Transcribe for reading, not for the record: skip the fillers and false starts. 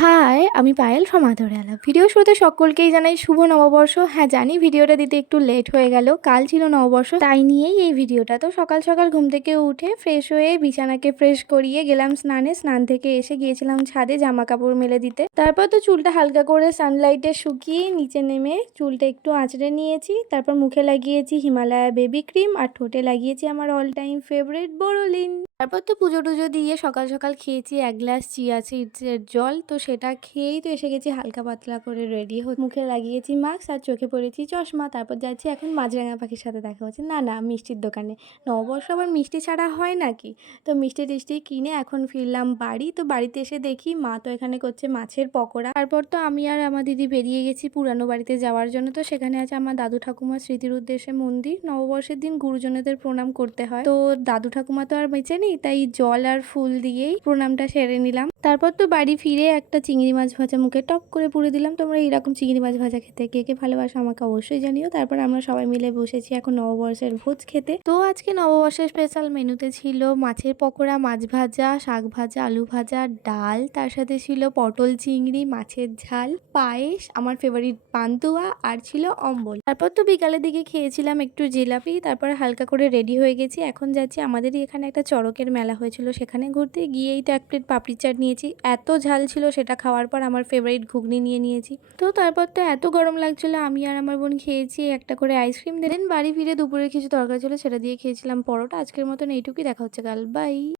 High, আমি Payel from আদরআলা। Video শুরুতে সকলকেই জানাই শুভ নববর্ষ। হ্যাঁ, জানি ভিডিওটা দিতে একটু লেট হয়ে গেল। কাল ছিল নববর্ষ, তাই নিয়েই এই ভিডিওটা। তো সকাল সকাল ঘুম থেকে উঠে ফ্রেশ হয়ে বিছানাকে ফ্রেশ করিয়ে গেলাম স্নানে। স্নান থেকে এসে গিয়েছিলাম ছাদে জামা কাপড় মেলে দিতে। তারপর তো চুলটা হালকা করে সানলাইটে শুকিয়ে নিচে নেমে চুলটা একটু আঁচড়ে নিয়েছি। তারপর মুখে লাগিয়েছি হিমালয়া বেবি ক্রিম আর ঠোঁটে লাগিয়েছি আমার অল টাইম ফেভারিট বোরোলিন। তারপর তো পুজো টুজো দিয়ে সকাল সকাল খেয়েছি এক গ্লাস চিয়া সিডসের জল। তো সেটা খেয়েই তো এসে গেছি হালকা পাতলা করে রেডি হয়ে। মুখে লাগিয়েছি মাস্ক আর চোখে পড়েছি চশমা। তারপর যাচ্ছি এখন মাছরাঙা পাখির সাথে দেখা হচ্ছে না মিষ্টির দোকানে। নববর্ষ আবার মিষ্টি ছাড়া হয় নাকি? তো মিষ্টি টিষ্টি কিনে এখন ফিরলাম বাড়ি। তো বাড়িতে এসে দেখি মা তো এখানে করছে মাছের পকোড়া। তারপর তো আমি আর আমার দিদি বেরিয়ে গেছি পুরানো বাড়িতে যাওয়ার জন্য। তো সেখানে আছে আমার দাদু ঠাকুমার স্মৃতির উদ্দেশ্যে মন্দির। নববর্ষের দিন গুরুজনদের প্রণাম করতে হয়। তো দাদু ঠাকুমা তো আর বেঁচে নেই, তাই জল আর ফুল দিয়েই প্রণামটা সেরে নিলাম। তারপর তো বাড়ি ফিরে একটা চিংড়ি মাছ ভাজা মুখে টপ করে পুড়ে দিলাম। তোমরা এরকম চিংড়ি মাছ ভাজা খেতে কে কে ভালোবাসো আমাকে অবশ্যই জানিও। তারপর আমরা সবাই মিলে বসেছি এখন নববর্ষের ভোজ খেতে। তো আজকে নববর্ষের স্পেশাল মেনুতে ছিল মাছের পকোড়া, মাছ ভাজা, শাক ভাজা, আলু ভাজা, ডাল, তার সাথে ছিল পটল চিংড়ি, মাছের ঝাল, পায়েস, আমার ফেভারিট পান্তুয়া আর ছিল অম্বল। তারপর তো বিকালের দিকে খেয়েছিলাম একটু জিলাপি। তারপর হালকা করে রেডি হয়ে গেছি, এখন যাচ্ছি আমাদেরই এখানে একটা চড়কের মেলা হয়েছিল সেখানে ঘুরতে। গিয়েই তো এক প্লেট পাপড়ি চাট নিয়েছি, এত ঝাল ছিল সেটা খাওয়ার পর আমার ফেভারিট ঘুগনি নিয়ে নিয়েছি। তো তারপর তো এত গরম লাগছিল, আমি আর আমার বোন খেয়েছি একটা করে আইসক্রিম। দেন বাড়ি ফিরে দুপুরের কিছু তরকারি ছিল সেটা দিয়ে খেয়েছিলাম পরোটা। আজকের মতন এইটুকুই, দেখা হচ্ছে কাল, বাই।